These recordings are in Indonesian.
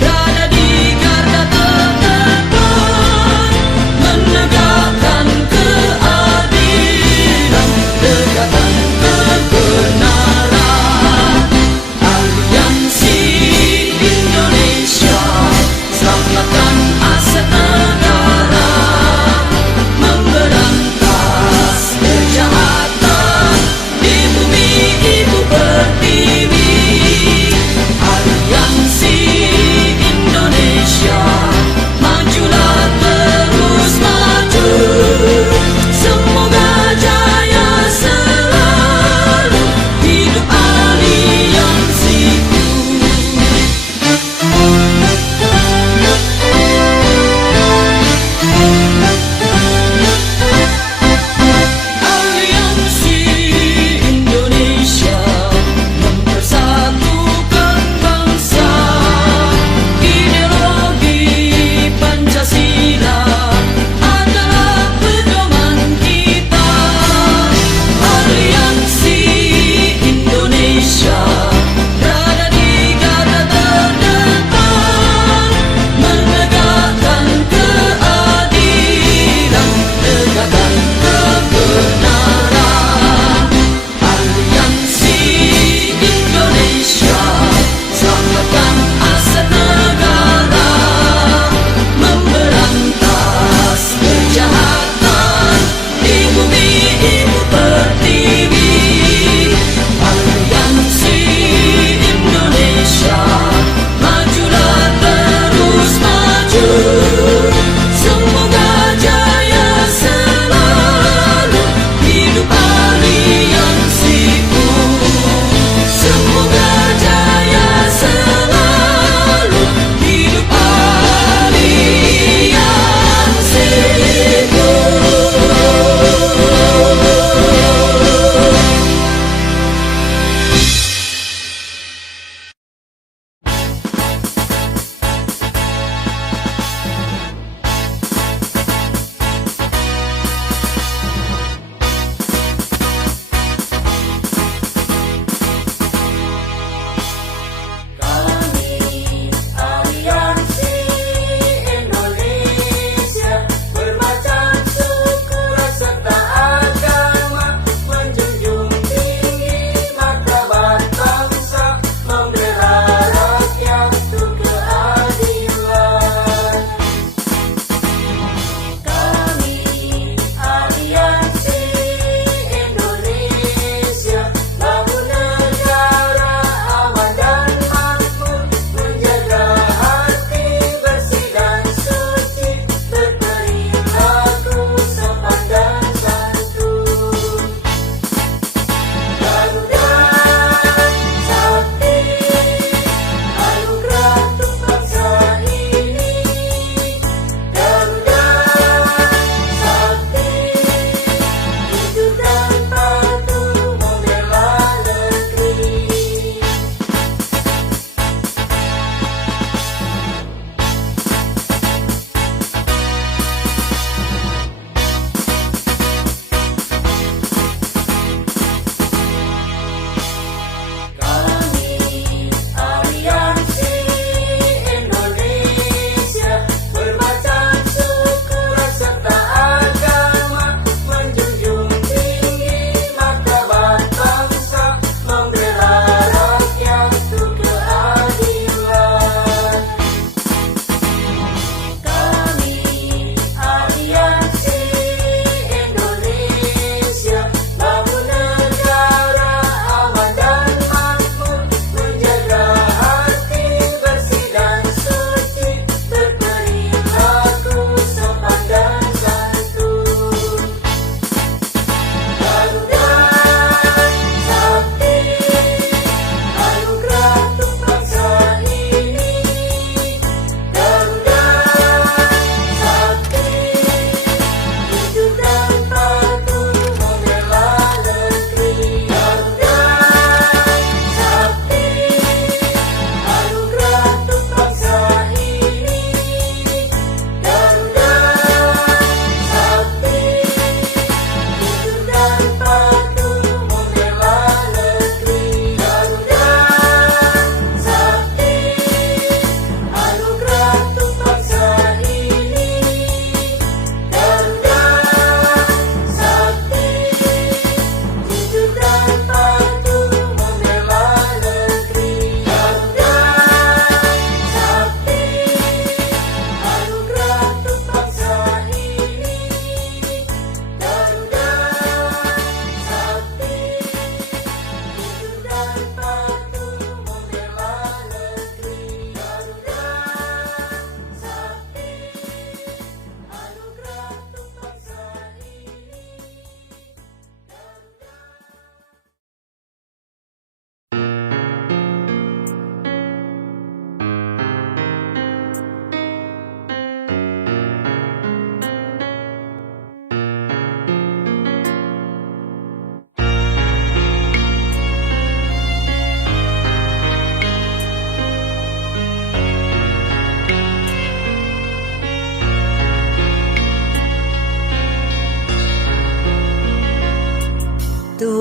Berada di garda terdepan.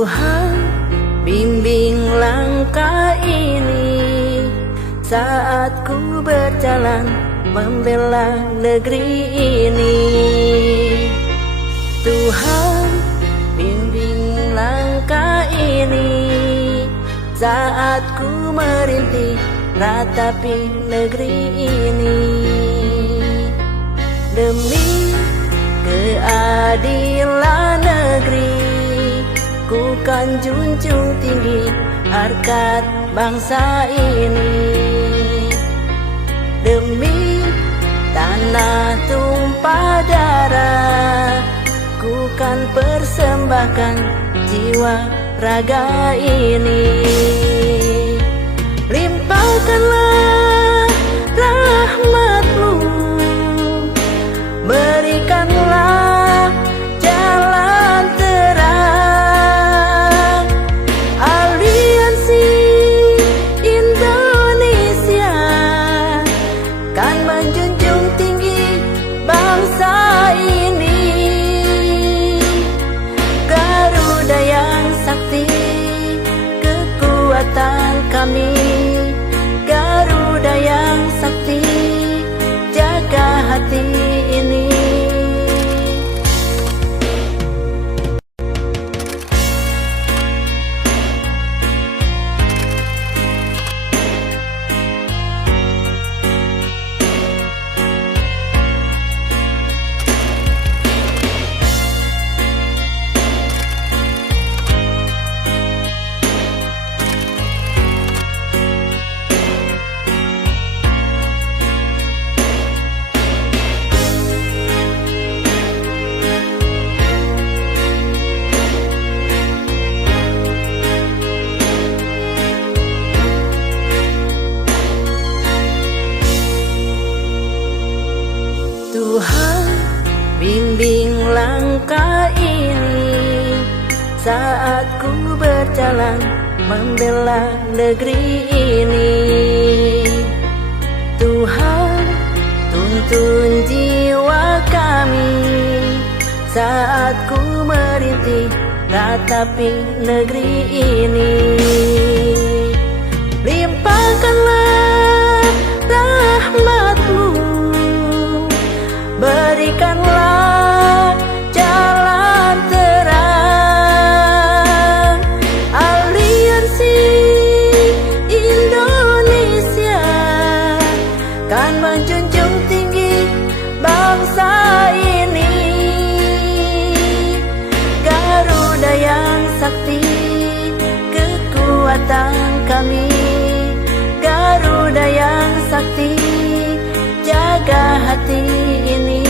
Tuhan, bimbing langkah ini saat ku berjalan membela negeri ini. Tuhan, bimbing langkah ini saat ku merintih ratapi negeri ini. Demi keadilan negeri, ku kan junjung tinggi harkat bangsa ini. Demi tanah tumpah darah, ku kan persembahkan jiwa raga ini. Limpahkanlah rahmat-Mu, berikanlah jalan terang. Aliansi Indonesia kan menjunjung tinggi bangsa ini. Garuda yang sakti, kekuatan kami. Garuda yang sakti, jaga hati ini. Tuhan, bimbing langkah ini saat ku berjalan membela negeri ini. Tuhan, tuntun jiwa kami saat ku merintih ratapi negeri ini. Limpahkanlah rahmat-Mu, berikanlah jalan terang. Aliansi Indonesia kan menjunjung tinggi bangsa ini. Garuda yang sakti, kekuatan kami. Garuda yang sakti, jaga hati ini.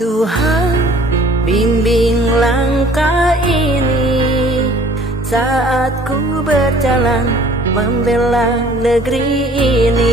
Tuhan, bimbing langkah ini saat ku berjalan membela negeri ini.